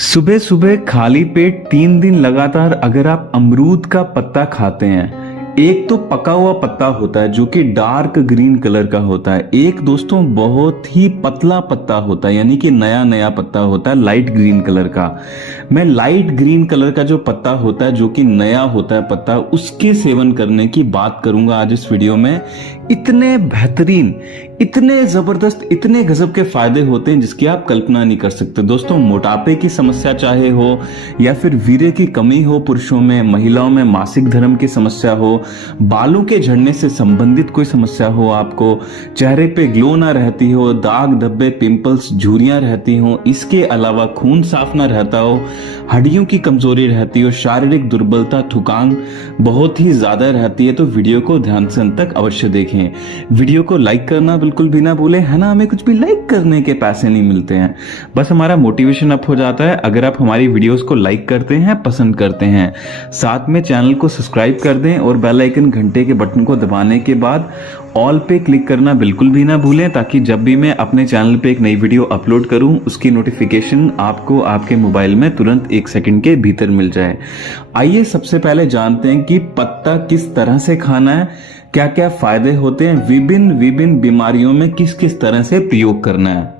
सुबह सुबह खाली पेट 3 दिन लगातार अगर आप अमरूद का पत्ता खाते हैं, एक तो पका हुआ पत्ता होता है जो कि डार्क ग्रीन कलर का होता है। एक दोस्तों बहुत ही पतला पत्ता होता है, यानी कि नया नया पत्ता होता है लाइट ग्रीन कलर का। मैं लाइट ग्रीन कलर का जो पत्ता होता है, जो कि नया होता है पत्ता, उसके सेवन करने की बात करूंगा आज इस वीडियो में। इतने बेहतरीन, इतने जबरदस्त, इतने गजब के फायदे होते हैं जिसकी आप कल्पना नहीं कर सकते। दोस्तों, मोटापे की समस्या चाहे हो या फिर वीर्य की कमी हो पुरुषों में, महिलाओं में मासिक धर्म की समस्या हो, बालों के झड़ने से संबंधित कोई समस्या हो, आपको चेहरे पे ग्लो ना रहती हो, दाग धब्बे पिंपल्स झुर्रियां रहती हो, इसके अलावा खून साफ ना रहता हो, हड्डियों की कमजोरी रहती हो, शारीरिक दुर्बलता, थकान बहुत ही ज्यादा रहती है, तो वीडियो को ध्यान से अंत तक अवश्य देखें। वीडियो को लाइक करना बिल्कुल भी ना भूलें, है ना। हमें कुछ भी लाइक करने के पैसे नहीं मिलते हैं, बस हमारा मोटिवेशन अप हो जाता है अगर आप हमारी वीडियोस को लाइक करते हैं, पसंद करते हैं। साथ में चैनल को सब्सक्राइब कर दें और बेल आइकन घंटे के बटन को दबाने के बाद ऑल पे क्लिक करना बिल्कुल भी ना भूलें, ताकि जब भी मैं अपने चैनल पे एक नई वीडियो अपलोड करूं उसकी नोटिफिकेशन आपको आपके मोबाइल में तुरंत 1 सेकंड के भीतर मिल जाए। आइए सबसे पहले जानते हैं कि पत्ता किस तरह से खाना है, क्या क्या फायदे होते हैं, विभिन्न विभिन्न बीमारियों में किस किस तरह से प्रयोग करना है।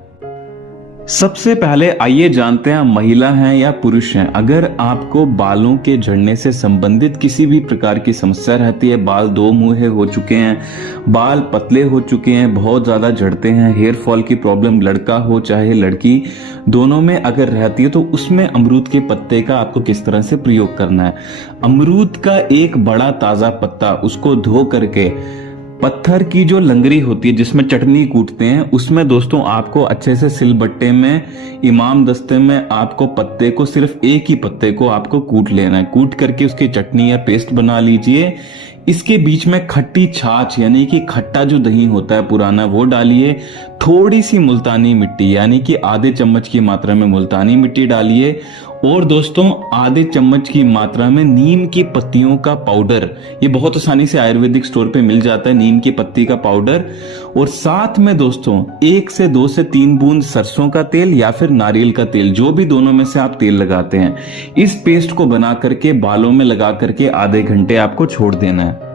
सबसे पहले आइए जानते हैं, महिला हैं या पुरुष हैं, अगर आपको बालों के झड़ने से संबंधित किसी भी प्रकार की समस्या रहती है, बाल दो मुंहे हो चुके हैं, बाल पतले हो चुके हैं, बहुत ज्यादा झड़ते हैं, हेयर फॉल की प्रॉब्लम लड़का हो चाहे लड़की, दोनों में अगर रहती है, तो उसमें अमरूद के पत्ते का आपको किस तरह से प्रयोग करना है। अमरूद का एक बड़ा ताजा पत्ता, उसको धो करके पत्थर की जो लंगरी होती है जिसमें चटनी कूटते हैं, उसमें दोस्तों आपको अच्छे से सिलबट्टे में, इमाम दस्ते में आपको पत्ते को, सिर्फ एक ही पत्ते को आपको कूट लेना है। कूट करके उसकी चटनी या पेस्ट बना लीजिए। इसके बीच में खट्टी छाछ, यानी कि खट्टा जो दही होता है पुराना, वो डालिए। थोड़ी सी मुल्तानी मिट्टी, यानी कि आधे चम्मच की मात्रा में मुल्तानी मिट्टी डालिए। और दोस्तों, आधे चम्मच की मात्रा में नीम की पत्तियों का पाउडर, ये बहुत आसानी से आयुर्वेदिक स्टोर पे मिल जाता है, नीम की पत्ती का पाउडर। और साथ में दोस्तों 1 से 2 से 3 बूंद सरसों का तेल या फिर नारियल का तेल, जो भी दोनों में से आप तेल लगाते हैं, इस पेस्ट को बना करके बालों में लगा करके आधे घंटे आपको छोड़ देना है।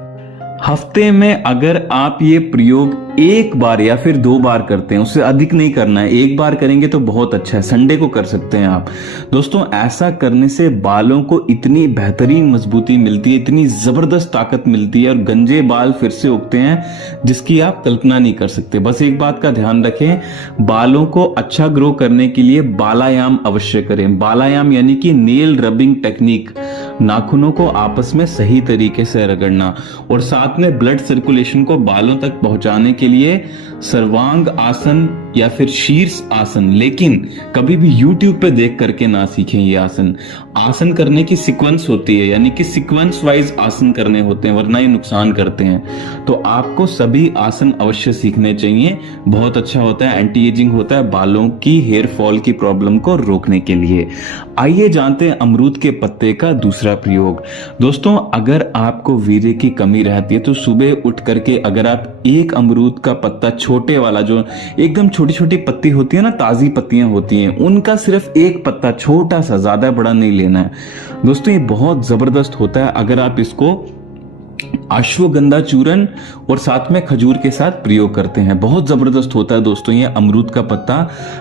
हफ्ते में अगर आप ये प्रयोग 1 बार या फिर 2 बार करते हैं, उससे अधिक नहीं करना है, 1 बार करेंगे तो बहुत अच्छा है, संडे को कर सकते हैं आप। दोस्तों, ऐसा करने से बालों को इतनी बेहतरीन मजबूती मिलती है, इतनी जबरदस्त ताकत मिलती है और गंजे बाल फिर से उगते हैं जिसकी आप कल्पना नहीं कर सकते। बस एक बात का ध्यान रखें, बालों को अच्छा ग्रो करने के लिए बालायाम अवश्य करें। बालायाम यानी कि नेल रबिंग टेक्निक, नाखूनों को आपस में सही तरीके से रगड़ना, और साथ में ब्लड सर्कुलेशन को बालों तक पहुंचाने के लिए सर्वांग आसन या फिर शीर्ष आसन। लेकिन कभी भी YouTube पे देख करके ना सीखें ये आसन। आसन करने की सीक्वेंस होती है, यानी कि सीक्वेंस वाइज आसन करने होते हैं, वरना ये नुकसान करते हैं। तो आपको सभी आसन अवश्य सीखने चाहिए, बहुत अच्छा होता है, एंटी एजिंग होता है, बालों की हेयर फॉल की प्रॉब्लम को रोकने के लिए। आइए जानते हैं अमरूद के पत्ते का दूसरा प्रयोग। दोस्तों, अगर आपको वीर्य की कमी रहती है तो सुबह उठ करके अगर आप एक अमरूद का पत्ता, छोटे वाला जो एकदम छोटी छोटी पत्ती होती है ना, ताजी पत्तियां होती हैं, उनका सिर्फ एक पत्ता छोटा सा, ज्यादा बड़ा नहीं लेना है। दोस्तों, ये बहुत जबरदस्त होता है अगर आप इसको अश्वगंधा चूर्ण और साथ में खजूर के साथ प्रयोग करते हैं, बहुत जबरदस्त होता है दोस्तों ये अमरूद का पत्ता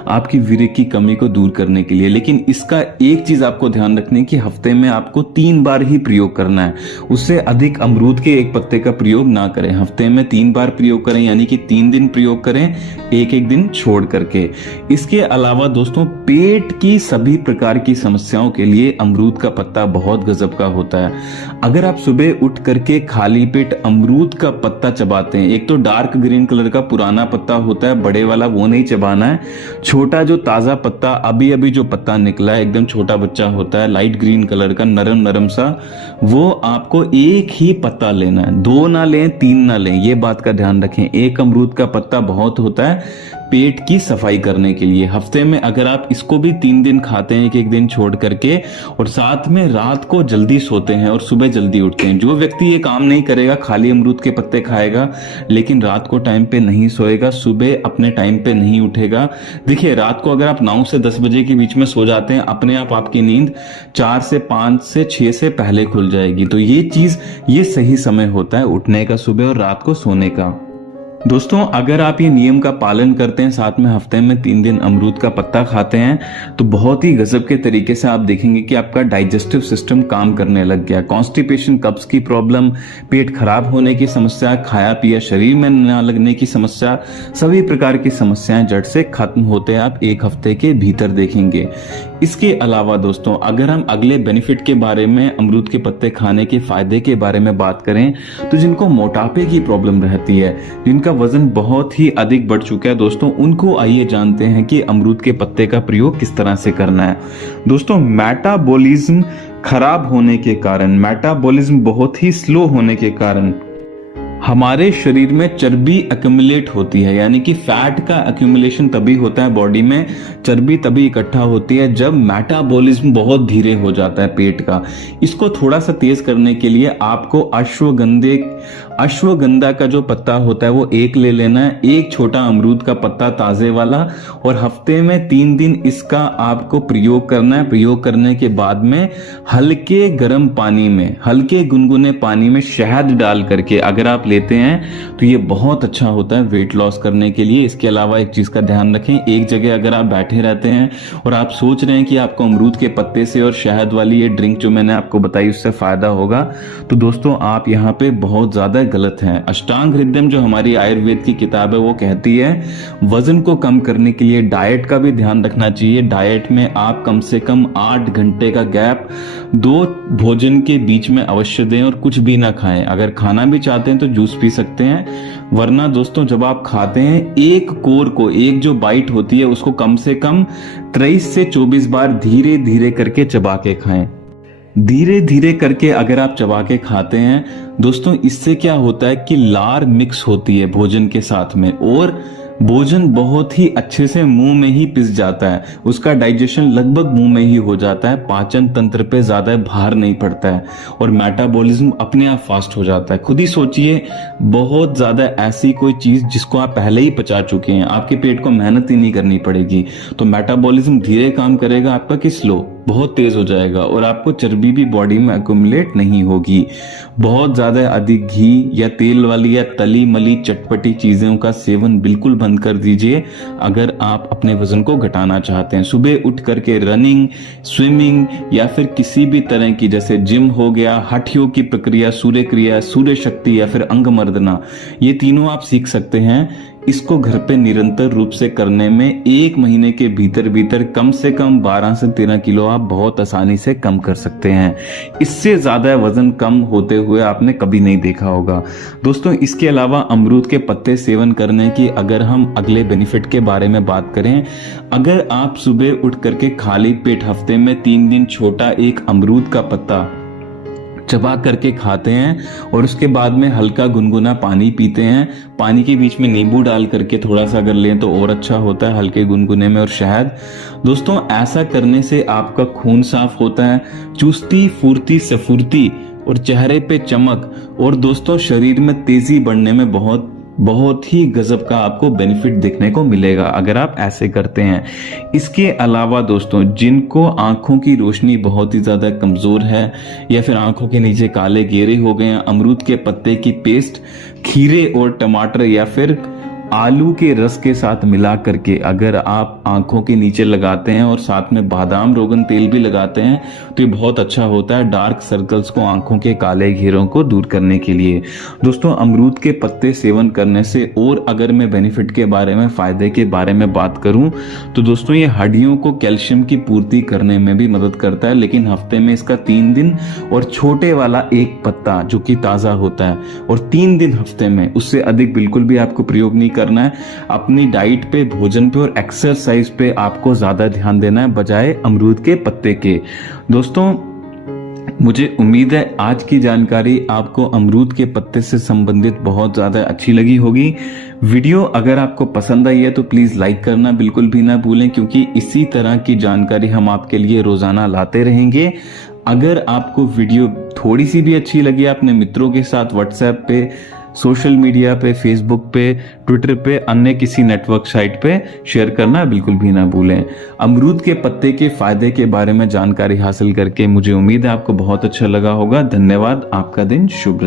आपकी वीर्य की कमी को दूर करने के लिए। लेकिन इसका एक चीज आपको ध्यान रखनी है कि हफ्ते में आपको 3 बार ही प्रयोग करना है, उससे अधिक अमरूद के एक पत्ते का प्रयोग ना करें। हफ्ते में 3 बार प्रयोग करें, यानी कि 3 दिन प्रयोग करें, एक दिन छोड़ करके। इसके अलावा दोस्तों, पेट की सभी प्रकार की समस्याओं के लिए अमरूद का पत्ता बहुत गजब का होता है। अगर आप सुबह उठ करके खाली पेट अमरूद का पत्ता चबाते हैं, एक तो डार्क ग्रीन कलर का पुराना पत्ता होता है, बड़े वाला वो नहीं चबाना है, छोटा जो ताजा पत्ता, अभी अभी जो पत्ता निकला है, एकदम छोटा बच्चा होता है, लाइट ग्रीन कलर का, नरम नरम सा, वो आपको एक ही पत्ता लेना है, 2 ना लें, 3 ना लें, ये बात का ध्यान रखें। एक अमरूद का पत्ता बहुत होता है, पेट की सफाई करने के लिए। हफ्ते में अगर आप इसको भी 3 दिन खाते हैं, एक दिन छोड़ करके, और साथ में रात को जल्दी सोते हैं और सुबह जल्दी उठते हैं। जो व्यक्ति ये काम नहीं करेगा, खाली अमरूद के पत्ते खाएगा लेकिन रात को टाइम पे नहीं सोएगा, सुबह अपने टाइम पे नहीं उठेगा। देखिए, रात को अगर आप 9 से 10 बजे के बीच में सो जाते हैं, अपने आप आपकी नींद 4 से 5 से 6 से पहले खुल जाएगी। तो ये सही समय होता है उठने का सुबह और रात को सोने का। दोस्तों, अगर आप ये नियम का पालन करते हैं, साथ में हफ्ते में 3 दिन अमरूद का पत्ता खाते हैं, तो बहुत ही गजब के तरीके से आप देखेंगे कि आपका डाइजेस्टिव सिस्टम काम करने लग गया। कॉन्स्टिपेशन, कब्ज की प्रॉब्लम, पेट खराब होने की समस्या, खाया पिया शरीर में न लगने की समस्या, सभी प्रकार की समस्याएं जड़ से खत्म होते हैं आप 1 हफ्ते के भीतर देखेंगे। इसके अलावा दोस्तों, अगर हम अगले बेनिफिट के बारे में, अमरूद के पत्ते खाने के फायदे के बारे में बात करें, तो जिनको मोटापे की प्रॉब्लम रहती है, जिनका वजन बहुत ही अधिक बढ़ चुका है दोस्तों, उनको आइए जानते हैं कि अमरूद के पत्ते का प्रयोग किस तरह से करना है। दोस्तों, मेटाबॉलिज्म खराब होने के कारण, मेटाबॉलिज्म बहुत ही स्लो होने के कारण हमारे शरीर में चर्बी एक्यूमुलेट होती है, यानी कि फैट का एक्यूमुलेशन तभी होता है बॉडी में, चर्बी तभी इकट्ठा होती है जब मेटाबॉलिज्म बहुत धीरे हो जाता है पेट का। इसको थोड़ा सा तेज करने के लिए आपको अश्वगंधा का जो पत्ता होता है वो 1 ले लेना है, 1 छोटा अमरूद का पत्ता ताजे वाला, और हफ्ते में 3 दिन इसका आपको प्रयोग करना है। प्रयोग करने के बाद में हल्के गर्म पानी में, हल्के गुनगुने पानी में शहद डाल करके अगर आप लेते हैं तो ये बहुत अच्छा होता है वेट लॉस करने के लिए। इसके अलावा एक चीज का ध्यान रखें, एक जगह अगर आप बैठे रहते हैं और आप सोच रहे हैं कि आपको अमरूद के पत्ते से और शहद वाली ये ड्रिंक जो मैंने आपको बताई उससे फायदा होगा, तो दोस्तों आप यहाँ पे बहुत ज्यादा गलत हैं। अष्टांग हृदय जो हमारी आयुर्वेद की किताब है वो कहती है वजन को कम करने के लिए डाइट का भी ध्यान रखना चाहिए। डाइट में आप कम से कम 8 घंटे का गैप 2 भोजन के बीच में अवश्य दें और कुछ भी ना खाएं। अगर खाना भी चाहते हैं तो जूस पी सकते हैं, वरना दोस्तों जब आप खाते हैं, एक कोर को, एक जो बाइट होती है उसको कम से कम 23 से 24 बार धीरे धीरे करके चबा के खाएं। धीरे धीरे करके अगर आप चबा के खाते हैं दोस्तों, इससे क्या होता है कि लार मिक्स होती है भोजन के साथ में और भोजन बहुत ही अच्छे से मुंह में ही पिस जाता है, उसका डाइजेशन लगभग मुंह में ही हो जाता है, पाचन तंत्र पे ज्यादा भार नहीं पड़ता है और मेटाबॉलिज्म अपने आप फास्ट हो जाता है। खुद ही सोचिए, बहुत ज्यादा ऐसी कोई चीज जिसको आप पहले ही पचा चुके हैं, आपके पेट को मेहनत ही नहीं करनी पड़ेगी, तो मेटाबॉलिज्म धीरे काम करेगा आपका कि स्लो, बहुत तेज हो जाएगा और आपको चर्बी भी बॉडी में एक्यूमुलेट नहीं होगी। बहुत ज्यादा अधिक घी या तेल वाली या तली मली चटपटी चीजों का सेवन बिल्कुल बंद कर दीजिए अगर आप अपने वजन को घटाना चाहते हैं। सुबह उठ करके रनिंग, स्विमिंग या फिर किसी भी तरह की, जैसे जिम हो गया, हठ योग की प्रक्रिया, सूर्य क्रिया, सूर्य शक्ति या फिर अंग मर्दना, ये तीनों आप सीख सकते हैं। इसको घर पे निरंतर रूप से करने में 1 महीने के भीतर भीतर कम से कम 12 से 13 किलो आप बहुत आसानी से कम कर सकते हैं। इससे ज्यादा वजन कम होते हुए आपने कभी नहीं देखा होगा। दोस्तों, इसके अलावा अमरूद के पत्ते सेवन करने की अगर हम अगले बेनिफिट के बारे में बात करें, अगर आप सुबह उठ करके खाली पेट हफ्ते में 3 दिन छोटा 1 अमरूद का पत्ता चबा करके खाते हैं और उसके बाद में हल्का गुनगुना पानी पीते हैं, पानी के बीच में नींबू डाल करके थोड़ा सा अगर लें तो और अच्छा होता है, हल्के गुनगुने में, और शहद। दोस्तों, ऐसा करने से आपका खून साफ होता है, चुस्ती, फुर्ती, स्फूर्ति और चेहरे पे चमक, और दोस्तों शरीर में तेजी बढ़ने में बहुत ही गजब का आपको बेनिफिट देखने को मिलेगा अगर आप ऐसे करते हैं। इसके अलावा दोस्तों, जिनको आंखों की रोशनी बहुत ही ज्यादा कमजोर है या फिर आंखों के नीचे काले घेरे हो गए हैं, अमरूद के पत्ते की पेस्ट खीरे और टमाटर या फिर आलू के रस के साथ मिला करके अगर आप आंखों के नीचे लगाते हैं और साथ में बादाम रोगन तेल भी लगाते हैं तो ये बहुत अच्छा होता है डार्क सर्कल्स को, आंखों के काले घेरों को दूर करने के लिए। दोस्तों, अमरूद के पत्ते सेवन करने से और अगर मैं बेनिफिट के बारे में, फायदे के बारे में बात करूं तो दोस्तों ये हड्डियों को कैल्शियम की पूर्ति करने में भी मदद करता है, लेकिन हफ्ते में इसका 3 दिन और छोटे वाला 1 पत्ता जो कि ताजा होता है, और 3 दिन हफ्ते में, उससे अधिक बिल्कुल भी आपको प्रयोग नहीं करना है। अपनी डाइट पे, भोजन पे और एक्सरसाइज पे आपको ज्यादा ध्यान देना है बजाय अमरूद के पत्ते के। दोस्तों, मुझे उम्मीद है आज की जानकारी आपको अमरूद के पत्ते से संबंधित बहुत ज़्यादा अच्छी लगी होगी। वीडियो अगर आपको पसंद आई है तो प्लीज़ लाइक करना बिल्कुल भी ना भूलें, क्योंकि इसी तरह की जानकारी हम आपके लिए रोज़ाना लाते रहेंगे। अगर आपको वीडियो थोड़ी सी भी अच्छी लगी, अपने मित्रों के साथ व्हाट्सएप पे, सोशल मीडिया पे, फेसबुक पे, ट्विटर पे, अन्य किसी नेटवर्क साइट पे शेयर करना बिल्कुल भी ना भूलें। अमरूद के पत्ते के फायदे के बारे में जानकारी हासिल करके मुझे उम्मीद है आपको बहुत अच्छा लगा होगा। धन्यवाद। आपका दिन शुभ रहे।